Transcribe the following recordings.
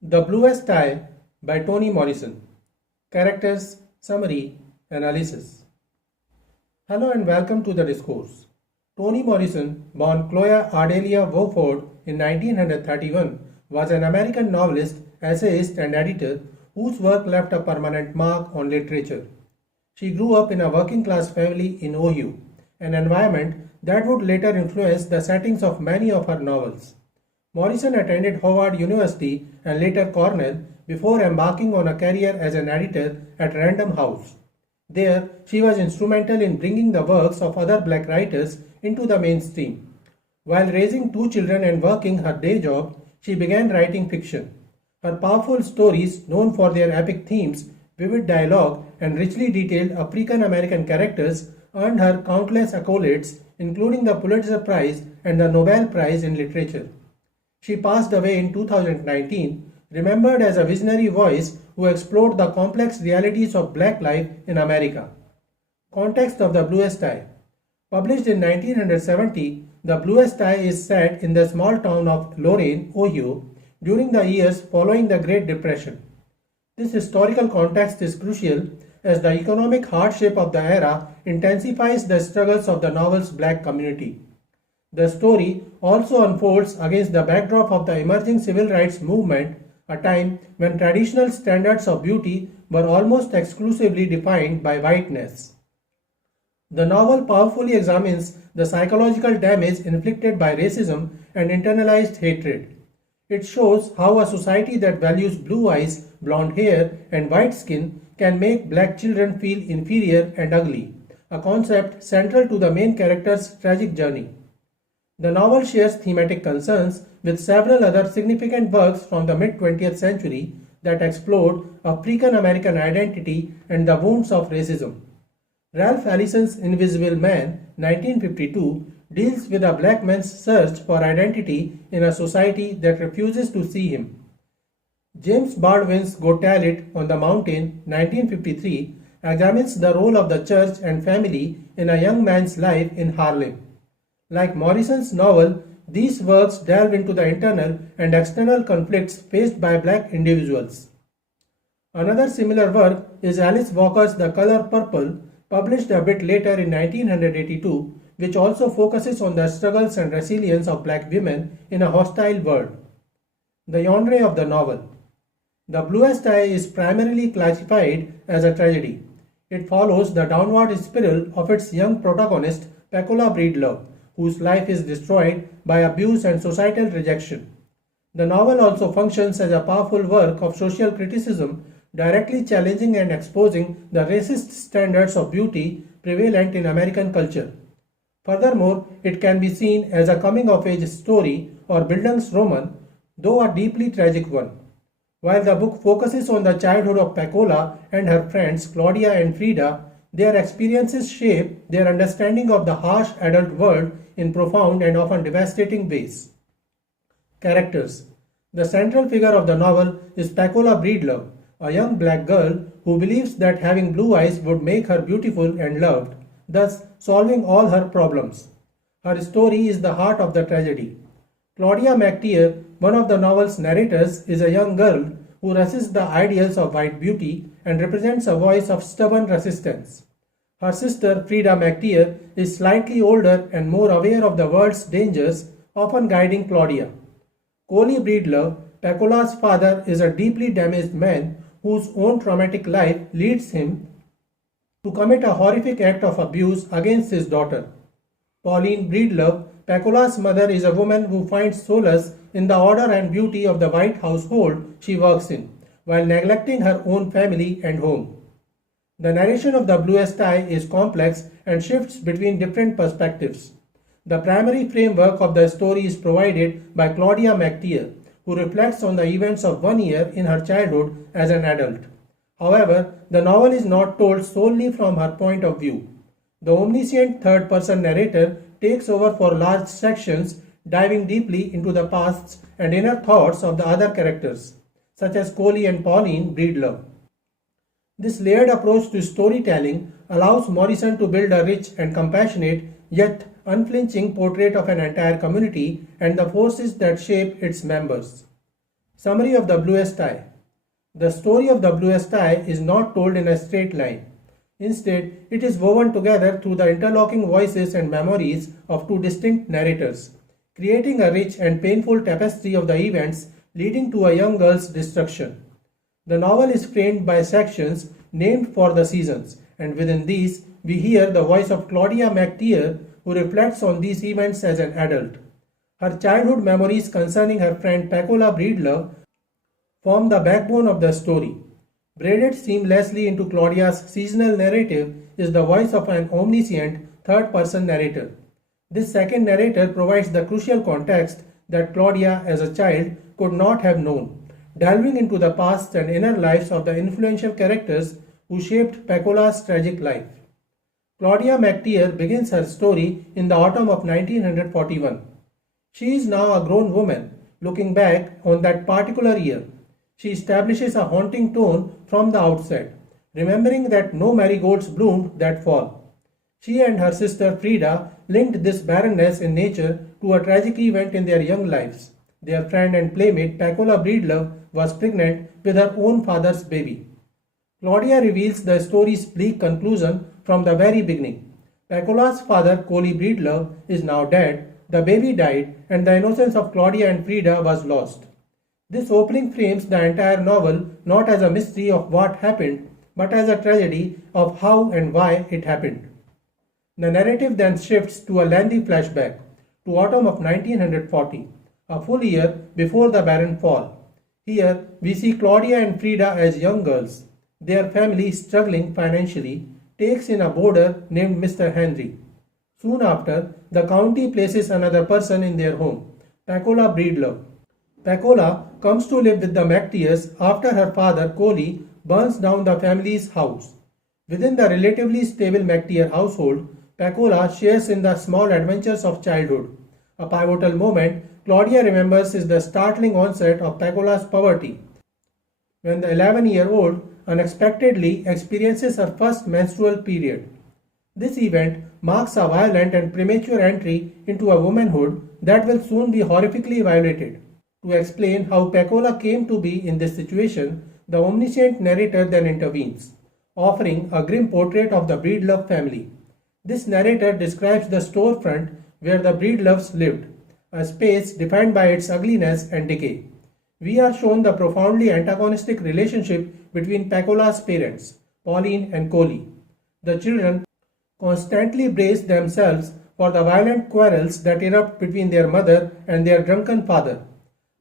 The Bluest Eye by Toni Morrison. Characters, Summary, Analysis. Hello and welcome to the discourse. Toni Morrison, born Claudia Ardelia Wofford in 1931, was an American novelist, essayist, and editor whose work left a permanent mark on literature. She grew up in a working class family in Ohio, an environment that would later influence the settings of many of her novels. Morrison attended Howard University and later Cornell before embarking on a career as an editor at Random House. There, she was instrumental in bringing the works of other black writers into the mainstream. While raising two children and working her day job, she began writing fiction. Her powerful stories, known for their epic themes, vivid dialogue, and richly detailed African American characters, earned her countless accolades, including the Pulitzer Prize and the Nobel Prize in Literature. She passed away in 2019, remembered as a visionary voice who explored the complex realities of black life in America. Context of the Bluest Eye. Published in 1970, The Bluest Eye is set in the small town of Lorain, Ohio, during the years following the Great Depression. This historical context is crucial as the economic hardship of the era intensifies the struggles of the novel's black community. The story also unfolds against the backdrop of the emerging civil rights movement, a time when traditional standards of beauty were almost exclusively defined by whiteness. The novel powerfully examines the psychological damage inflicted by racism and internalized hatred. It shows how a society that values blue eyes, blonde hair, and white skin can make black children feel inferior and ugly, a concept central to the main character's tragic journey. The novel shares thematic concerns with several other significant works from the mid-20th century that explored African American identity and the wounds of racism. Ralph Ellison's Invisible Man, 1952, deals with a black man's search for identity in a society that refuses to see him. James Baldwin's Got Talent on the Mountain, 1953, examines the role of the church and family in a young man's life in Harlem. Like Morrison's novel, these works delve into the internal and external conflicts faced by black individuals. Another similar work is Alice Walker's The Color Purple, published a bit later in 1982, which also focuses on the struggles and resilience of black women in a hostile world. The genre of the novel. The Bluest Eye is primarily classified as a tragedy. It follows the downward spiral of its young protagonist, Pecola Breedlove, whose life is destroyed by abuse and societal rejection. The novel also functions as a powerful work of social criticism, directly challenging and exposing the racist standards of beauty prevalent in American culture. Furthermore, it can be seen as a coming-of-age story or Bildungsroman, though a deeply tragic one. While the book focuses on the childhood of Pecola and her friends Claudia and Frida, their experiences shape their understanding of the harsh adult world in profound and often devastating ways. Characters. The central figure of the novel is Pecola Breedlove, a young black girl who believes that having blue eyes would make her beautiful and loved, thus solving all her problems. Her story is the heart of the tragedy. Claudia MacTeer, one of the novel's narrators, is a young girl who resists the ideals of white beauty and represents a voice of stubborn resistance. Her sister, Frida MacTeer, is slightly older and more aware of the world's dangers, often guiding Claudia. Cholly Breedlove, Pecola's father, is a deeply damaged man whose own traumatic life leads him to commit a horrific act of abuse against his daughter. Pauline Breedlove, Pecola's mother, is a woman who finds solace in the order and beauty of the white household she works in, while neglecting her own family and home. The narration of The Bluest Eye is complex and shifts between different perspectives. The primary framework of the story is provided by Claudia MacTeer, who reflects on the events of 1 year in her childhood as an adult. However, the novel is not told solely from her point of view. The omniscient third-person narrator takes over for large sections, diving deeply into the pasts and inner thoughts of the other characters, such as Cholly and Pauline Breedlove. This layered approach to storytelling allows Morrison to build a rich and compassionate yet unflinching portrait of an entire community and the forces that shape its members. Summary of the Bluest Eye. The story of the Bluest Eye is not told in a straight line. Instead, it is woven together through the interlocking voices and memories of two distinct narrators, creating a rich and painful tapestry of the events leading to a young girl's destruction. The novel is framed by sections named for the seasons, and within these, we hear the voice of Claudia MacTeer, who reflects on these events as an adult. Her childhood memories concerning her friend Pecola Breedlove form the backbone of the story. Braided seamlessly into Claudia's seasonal narrative is the voice of an omniscient third-person narrator. This second narrator provides the crucial context that Claudia, as a child, could not have known, delving into the past and inner lives of the influential characters who shaped Pecola's tragic life. Claudia MacTeer begins her story in the autumn of 1941. She is now a grown woman, looking back on that particular year. She establishes a haunting tone from the outset, remembering that no marigolds bloomed that fall. She and her sister Frida linked this barrenness in nature to a tragic event in their young lives. Their friend and playmate Pecola Breedlove was pregnant with her own father's baby. Claudia reveals the story's bleak conclusion from the very beginning. Pecola's father, Cholly Breedlove, is now dead, the baby died, and the innocence of Claudia and Frida was lost. This opening frames the entire novel not as a mystery of what happened, but as a tragedy of how and why it happened. The narrative then shifts to a lengthy flashback to autumn of 1940, a full year before the barren fall. Here we see Claudia and Frida as young girls. Their family, struggling financially, takes in a boarder named Mr. Henry. Soon after, the county places another person in their home, Pecola Breedlove. Pecola comes to live with the MacTeers after her father, Cholly, burns down the family's house. Within the relatively stable MacTeer household, Pecola shares in the small adventures of childhood. A pivotal moment Claudia remembers is the startling onset of Pecola's poverty, when the 11-year-old unexpectedly experiences her first menstrual period. This event marks a violent and premature entry into a womanhood that will soon be horrifically violated. To explain how Pecola came to be in this situation, the omniscient narrator then intervenes, offering a grim portrait of the Breedlove family. This narrator describes the storefront where the Breedloves lived, a space defined by its ugliness and decay. We are shown the profoundly antagonistic relationship between Pecola's parents, Pauline and Cholly. The children constantly brace themselves for the violent quarrels that erupt between their mother and their drunken father.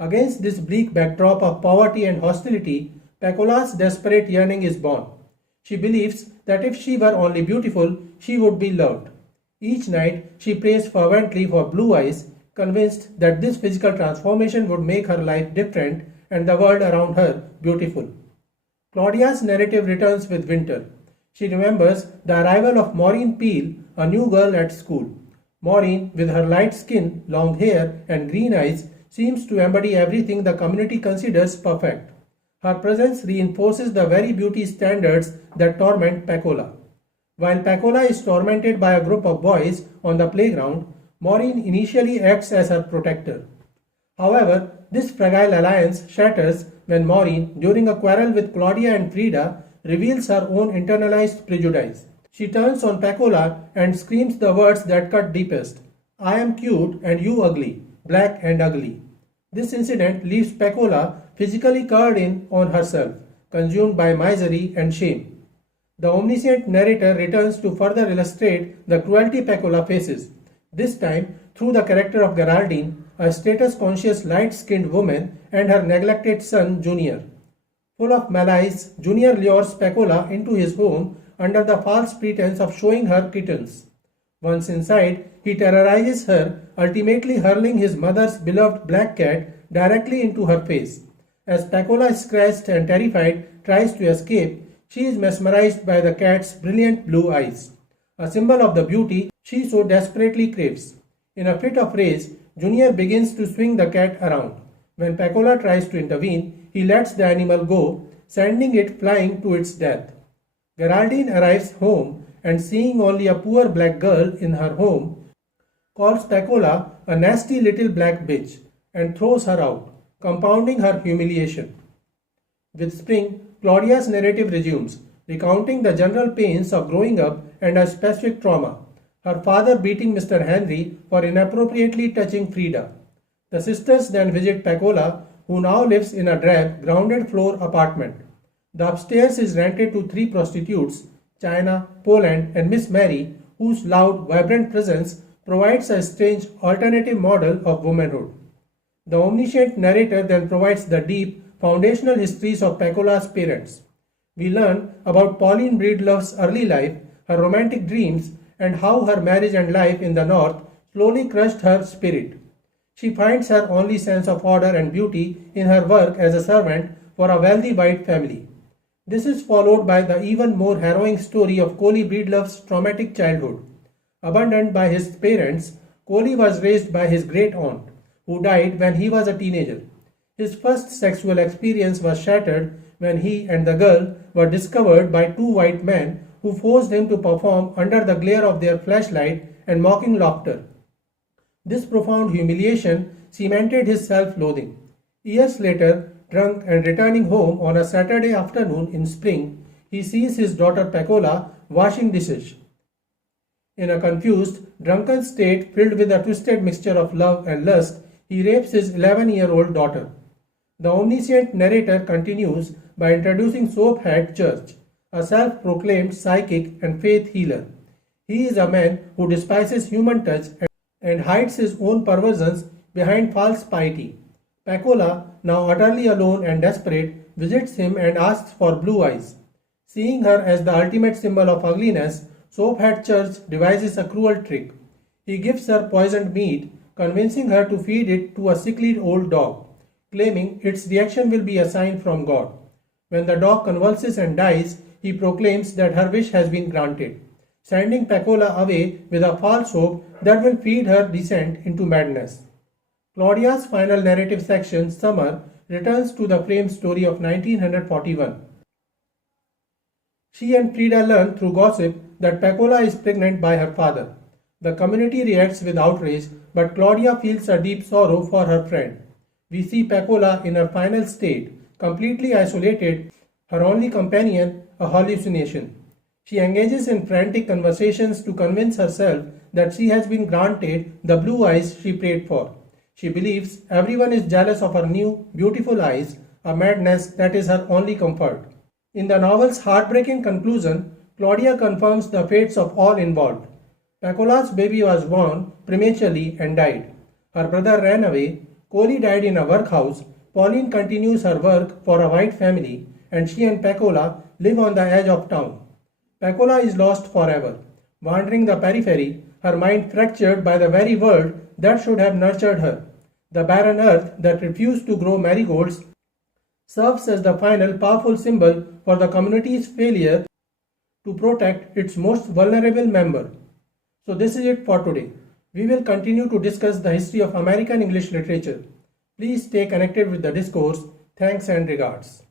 Against this bleak backdrop of poverty and hostility, Pecola's desperate yearning is born. She believes that if she were only beautiful, she would be loved. Each night, she prays fervently for blue eyes, convinced that this physical transformation would make her life different and the world around her beautiful. Claudia's narrative returns with winter. She remembers the arrival of Maureen Peel, a new girl at school. Maureen, with her light skin, long hair, and green eyes, seems to embody everything the community considers perfect. Her presence reinforces the very beauty standards that torment Pecola. While Pecola is tormented by a group of boys on the playground, Maureen initially acts as her protector. However, this fragile alliance shatters when Maureen, during a quarrel with Claudia and Frida, reveals her own internalized prejudice. She turns on Pecola and screams the words that cut deepest. "I am cute and you ugly, black and ugly." This incident leaves Pecola physically curled in on herself, consumed by misery and shame. The omniscient narrator returns to further illustrate the cruelty Pecola faces, this time through the character of Geraldine, a status-conscious light-skinned woman, and her neglected son Junior. Full of malice, Junior lures Pecola into his home under the false pretense of showing her kittens. Once inside, he terrorizes her, ultimately hurling his mother's beloved black cat directly into her face. As Pecola, scratched and terrified, tries to escape, she is mesmerized by the cat's brilliant blue eyes, a symbol of the beauty she so desperately craves. In a fit of rage, Junior begins to swing the cat around. When Pecola tries to intervene, he lets the animal go, sending it flying to its death. Geraldine arrives home and, seeing only a poor black girl in her home, calls Pecola a nasty little black bitch and throws her out. compounding her humiliation. With spring, Claudia's narrative resumes, recounting the general pains of growing up and a specific trauma, her father beating Mr. Henry for inappropriately touching Frida. The sisters then visit Pecola, who now lives in a drab, grounded floor apartment. The upstairs is rented to three prostitutes, China, Poland, and Miss Mary, whose loud, vibrant presence provides a strange alternative model of womanhood. The omniscient narrator then provides the deep, foundational histories of Pecola's parents. We learn about Pauline Breedlove's early life, her romantic dreams, and how her marriage and life in the North slowly crushed her spirit. She finds her only sense of order and beauty in her work as a servant for a wealthy white family. This is followed by the even more harrowing story of Cholly Breedlove's traumatic childhood. Abandoned by his parents, Cholly was raised by his great aunt, who died when he was a teenager. His first sexual experience was shattered when he and the girl were discovered by two white men who forced him to perform under the glare of their flashlight and mocking laughter. This profound humiliation cemented his self-loathing. Years later, drunk and returning home on a Saturday afternoon in spring, he sees his daughter Pecola washing dishes. In a confused, drunken state filled with a twisted mixture of love and lust, he rapes his 11-year-old daughter. The omniscient narrator continues by introducing Soaphead Church, a self-proclaimed psychic and faith healer. He is a man who despises human touch and hides his own perversions behind false piety. Pecola, now utterly alone and desperate, visits him and asks for blue eyes. Seeing her as the ultimate symbol of ugliness, Soaphead Church devises a cruel trick. He gives her poisoned meat, convincing her to feed it to a sickly old dog, claiming its reaction will be a sign from God. When the dog convulses and dies, he proclaims that her wish has been granted, sending Pecola away with a false hope that will feed her descent into madness. Claudia's final narrative section, Summer, returns to the framed story of 1941. She and Frida learn through gossip that Pecola is pregnant by her father. The community reacts with outrage, but Claudia feels a deep sorrow for her friend. We see Pecola in her final state, completely isolated, her only companion a hallucination. She engages in frantic conversations to convince herself that she has been granted the blue eyes she prayed for. She believes everyone is jealous of her new, beautiful eyes, a madness that is her only comfort. In the novel's heartbreaking conclusion, Claudia confirms the fates of all involved. Pecola's baby was born prematurely and died. Her brother ran away, Cholly died in a workhouse, Pauline continues her work for a white family, and she and Pecola live on the edge of town. Pecola is lost forever, wandering the periphery, her mind fractured by the very world that should have nurtured her. The barren earth that refused to grow marigolds serves as the final powerful symbol for the community's failure to protect its most vulnerable member. So this is it for today. We will continue to discuss the history of American English literature. Please stay connected with the discourse. Thanks and regards.